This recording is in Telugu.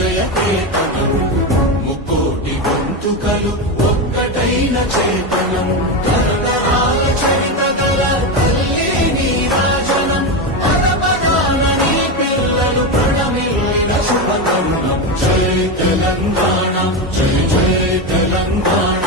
జయ కేతనం ముక్కోటి గొంతుకలు ఒక్కటైన చేతనం తరతరాల చరిత గల తల్లి నీరాజనం పదపదాన నీ పిల్లలు ప్రణమిల్లిన శుభతరుణం జయ తెలంగాణ జయ జయ తెలంగాణ